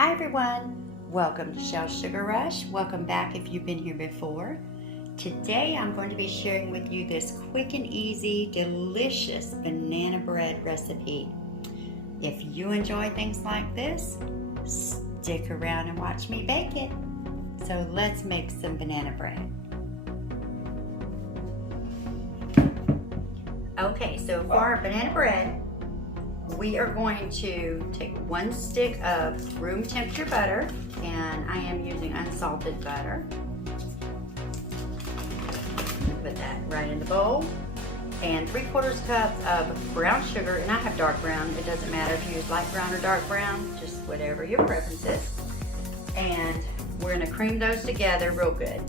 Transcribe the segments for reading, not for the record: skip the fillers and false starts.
Hi everyone, welcome to Shell Sugar Rush. Welcome back if you've been here before. Today I'm going to be sharing with you this quick and easy, delicious banana bread recipe. If you enjoy things like this, stick around and watch me bake it. So let's make some banana bread. Okay, so for our banana bread, we are going to take 1 stick of room temperature butter, and I am using unsalted butter. Put that right in the bowl. And 3/4 cup of brown sugar, and I have dark brown. It doesn't matter if you use light brown or dark brown, just whatever your preference is. And we're gonna cream those together real good.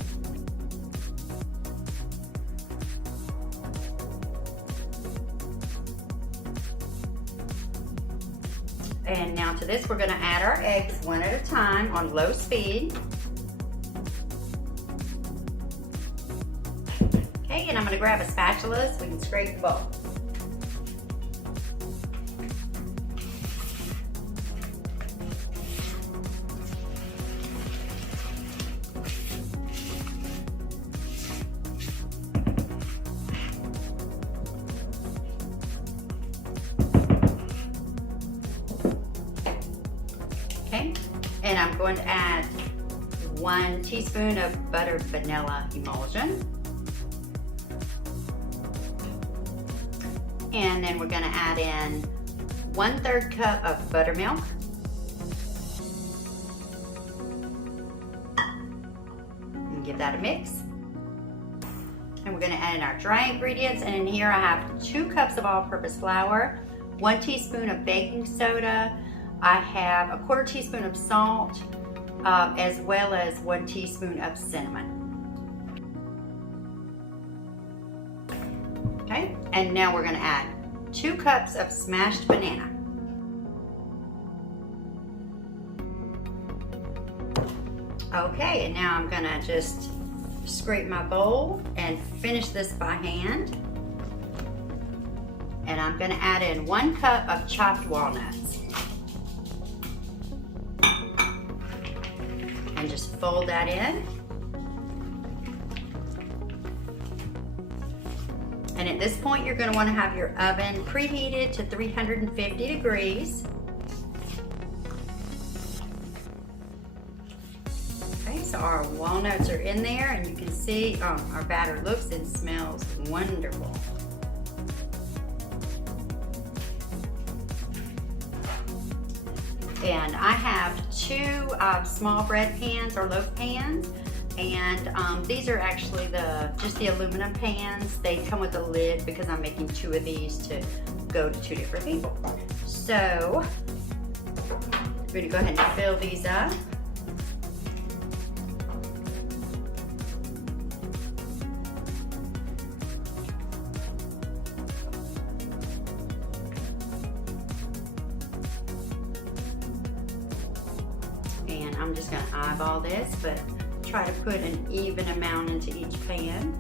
And now to this, we're gonna add our eggs one at a time on low speed. Okay, and I'm gonna grab a spatula so we can scrape the bowl. Okay, and I'm going to add 1 teaspoon of buttered vanilla emulsion. And then we're going to add in 1/3 cup of buttermilk. And give that a mix. And we're going to add in our dry ingredients. And in here I have 2 cups of all-purpose flour, 1 teaspoon of baking soda. I have 1/4 teaspoon of salt, as well as 1 teaspoon of cinnamon. Okay, and now we're gonna add 2 cups of smashed banana. Okay, and now I'm gonna just scrape my bowl and finish this by hand. And I'm gonna add in 1 cup of chopped walnuts. And just fold that in. And at this point, you're going to want to have your oven preheated to 350 degrees. Okay, so our walnuts are in there, and you can see our batter looks and smells wonderful. And I have 2 small bread pans or loaf pans, and these are actually just the aluminum pans. They come with a lid because I'm making 2 of these to go to 2 different people. So we're going to go ahead and fill these up. And I'm just going to eyeball this, but try to put an even amount into each pan.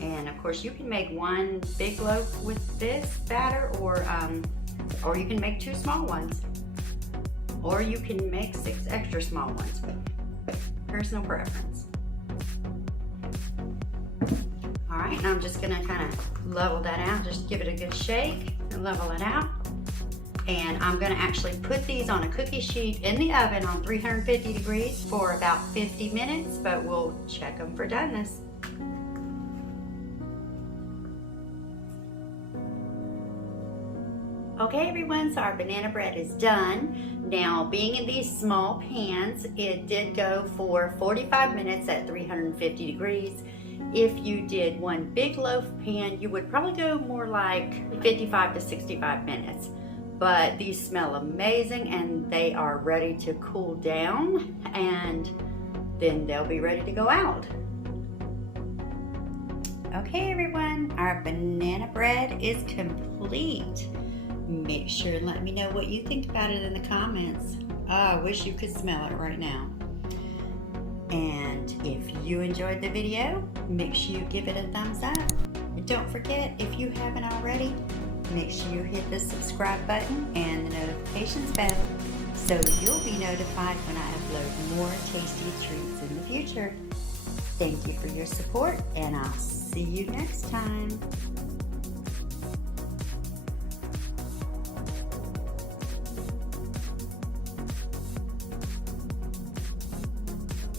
And of course, you can make 1 big loaf with this batter, or you can make 2 small ones, or you can make 6 extra small ones. Personal preference. All right, and I'm just gonna kind of level that out, just give it a good shake and level it out. And I'm gonna actually put these on a cookie sheet in the oven on 350 degrees for about 50 minutes, but we'll check them for doneness. Okay everyone, so our banana bread is done. Now, being in these small pans, it did go for 45 minutes at 350 degrees. If you did 1 big loaf pan, you would probably go more like 55 to 65 minutes. But these smell amazing, and they are ready to cool down, and then they'll be ready to go out. Okay everyone, our banana bread is complete. Make sure and let me know what you think about it in the comments. Oh, I wish you could smell it right now. And if you enjoyed the video, make sure you give it a thumbs up. And don't forget, if you haven't already, make sure you hit the subscribe button and the notifications bell so you'll be notified when I upload more tasty treats in the future. Thank you for your support, and I'll see you next time.